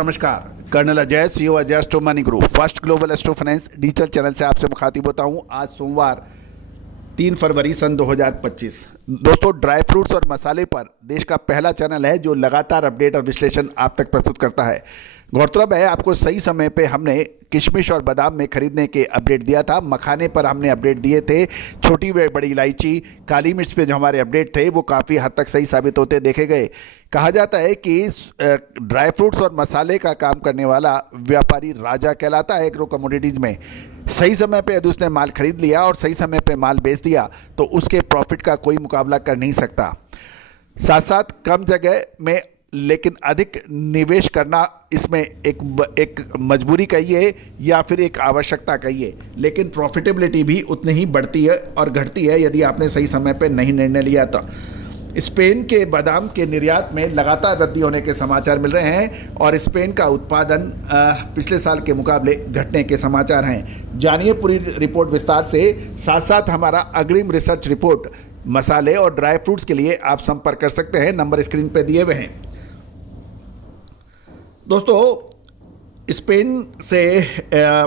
नमस्कार। Colonel Ajay, CEO Ajay astro money group, first global astro finance digital channel से आपसे मुखातिब होता हूं। आज सोमवार 3 फरवरी सन 2025। दोस्तों, ड्राई फ्रूट्स और मसाले पर देश का पहला चैनल है जो लगातार अपडेट और विश्लेषण आप तक प्रस्तुत करता है। गौरतलब है, आपको सही समय पे हमने किशमिश और बादाम में खरीदने के अपडेट दिया था। मखाने पर हमने अपडेट दिए थे। छोटी व बड़ी इलायची, काली मिर्च पे जो हमारे अपडेट थे वो काफ़ी हद तक सही साबित होते देखे गए। कहा जाता है कि ड्राई फ्रूट्स और मसाले का काम करने वाला व्यापारी राजा कहलाता है एग्रो कमोडिटीज़ में। सही समय पे यदि उसने माल खरीद लिया और सही समय पे माल बेच दिया तो उसके प्रॉफिट का कोई मुकाबला कर नहीं सकता। साथ साथ कम जगह में लेकिन अधिक निवेश करना इसमें एक मजबूरी कहिए या फिर एक आवश्यकता कहिए, लेकिन प्रॉफिटेबिलिटी भी उतनी ही बढ़ती है और घटती है यदि आपने सही समय पे नहीं निर्णय लिया तो। स्पेन के बादाम के निर्यात में लगातार वृद्धि होने के समाचार मिल रहे हैं और स्पेन का उत्पादन पिछले साल के मुकाबले घटने के समाचार हैं। जानिए पूरी रिपोर्ट विस्तार से। साथ साथ हमारा अग्रिम रिसर्च रिपोर्ट मसाले और ड्राई फ्रूट्स के लिए आप संपर्क कर सकते हैं, नंबर स्क्रीन पे दिए हुए हैं। दोस्तों, स्पेन से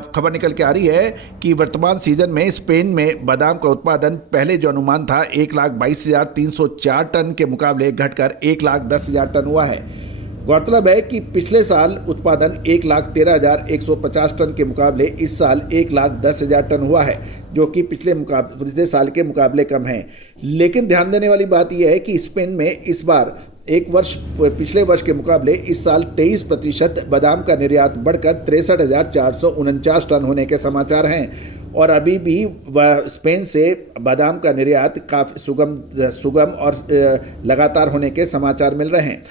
खबर निकल के आ रही है कि वर्तमान सीजन में स्पेन में बादाम का उत्पादन पहले जो अनुमान था 1,22,304 टन के मुकाबले घटकर 1,10,000 टन हुआ है। गौरतलब है कि पिछले साल उत्पादन 1,13,150 टन के मुकाबले इस साल 1,10,000 टन हुआ है, जो कि पिछले साल के मुकाबले कम है। लेकिन ध्यान देने वाली बात यह है कि स्पेन में इस बार पिछले वर्ष के मुकाबले इस साल 23% बादाम का निर्यात बढ़कर 63,449 टन होने के समाचार हैं और अभी भी स्पेन से बादाम का निर्यात काफ़ी सुगम और लगातार होने के समाचार मिल रहे हैं।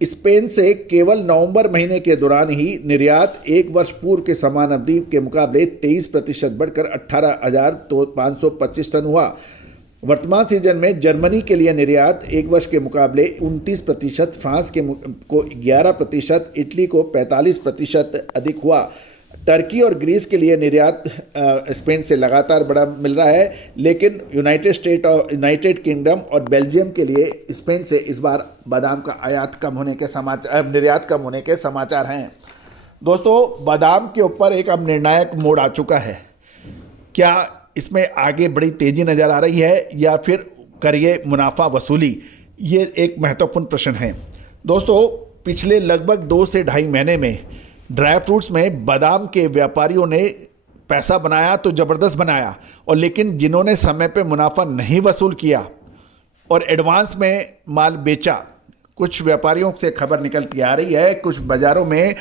स्पेन से केवल नवंबर महीने के दौरान ही निर्यात एक वर्ष पूर्व के समान अवधि के मुकाबले 23% बढ़कर 18,525 टन हुआ। वर्तमान सीजन में जर्मनी के लिए निर्यात एक वर्ष के मुकाबले 29%, फ्रांस को 11%, इटली को 45% अधिक हुआ। टर्की और ग्रीस के लिए निर्यात स्पेन से लगातार बड़ा मिल रहा है, लेकिन यूनाइटेड किंगडम और बेल्जियम के लिए स्पेन से इस बार बादाम का निर्यात कम होने के समाचार हैं। दोस्तों, बादाम के ऊपर एक अब निर्णायक मोड़ आ चुका है। क्या इसमें आगे बड़ी तेजी नजर आ रही है या फिर करिए मुनाफा वसूली? ये एक महत्वपूर्ण प्रश्न है। दोस्तों, पिछले लगभग 2 से ढाई महीने में ड्राई फ्रूट्स में बादाम के व्यापारियों ने पैसा बनाया तो ज़बरदस्त बनाया, और लेकिन जिन्होंने समय पे मुनाफा नहीं वसूल किया और एडवांस में माल बेचा, कुछ व्यापारियों से खबर निकलती आ रही है कुछ बाज़ारों में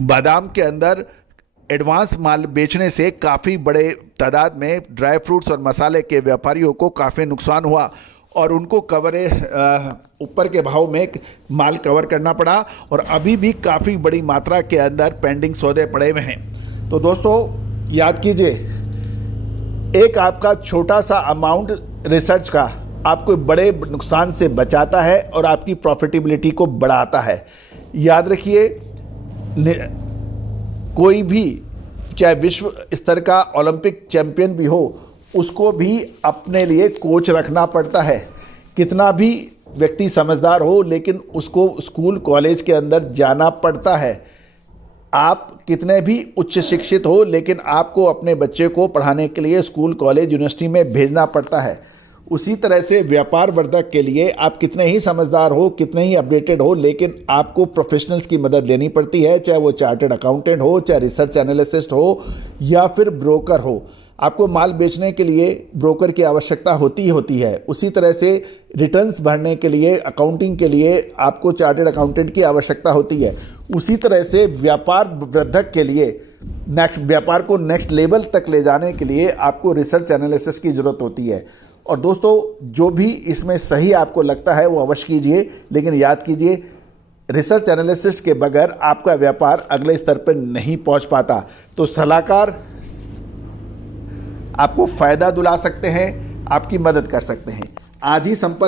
बादाम के अंदर एडवांस माल बेचने से काफ़ी बड़े तादाद में ड्राई फ्रूट्स और मसाले के व्यापारियों को काफ़ी नुकसान हुआ और उनको ऊपर के भाव में माल कवर करना पड़ा और अभी भी काफ़ी बड़ी मात्रा के अंदर पेंडिंग सौदे पड़े हुए हैं। तो दोस्तों, याद कीजिए, एक आपका छोटा सा अमाउंट रिसर्च का आपको बड़े नुकसान से बचाता है और आपकी प्रॉफिटेबिलिटी को बढ़ाता है। याद रखिए, कोई भी चाहे विश्व स्तर का ओलंपिक चैंपियन भी हो, उसको भी अपने लिए कोच रखना पड़ता है। कितना भी व्यक्ति समझदार हो, लेकिन उसको स्कूल कॉलेज के अंदर जाना पड़ता है। आप कितने भी उच्च शिक्षित हो, लेकिन आपको अपने बच्चे को पढ़ाने के लिए स्कूल कॉलेज यूनिवर्सिटी में भेजना पड़ता है। उसी तरह से व्यापार वर्धक के लिए आप कितने ही समझदार हो, कितने ही अपडेटेड हो, लेकिन आपको प्रोफेशनल्स की मदद लेनी पड़ती है, चाहे वो चार्टर्ड अकाउंटेंट हो, चाहे रिसर्च एनालिस्ट हो या फिर ब्रोकर हो। आपको माल बेचने के लिए ब्रोकर की आवश्यकता होती है। उसी तरह से रिटर्न्स भरने के लिए, अकाउंटिंग के लिए आपको चार्टर्ड अकाउंटेंट की आवश्यकता होती है। उसी तरह से व्यापार वर्धक के लिए व्यापार को नेक्स्ट लेवल तक ले जाने के लिए आपको रिसर्च एनालिसिस की ज़रूरत होती है। और दोस्तों, जो भी इसमें सही आपको लगता है वो अवश्य कीजिए, लेकिन याद कीजिए, रिसर्च एनालिसिस के बगैर आपका व्यापार अगले स्तर पर नहीं पहुंच पाता। तो सलाहकार आपको फ़ायदा दिला सकते हैं, आपकी मदद कर सकते हैं। आज ही संपर्क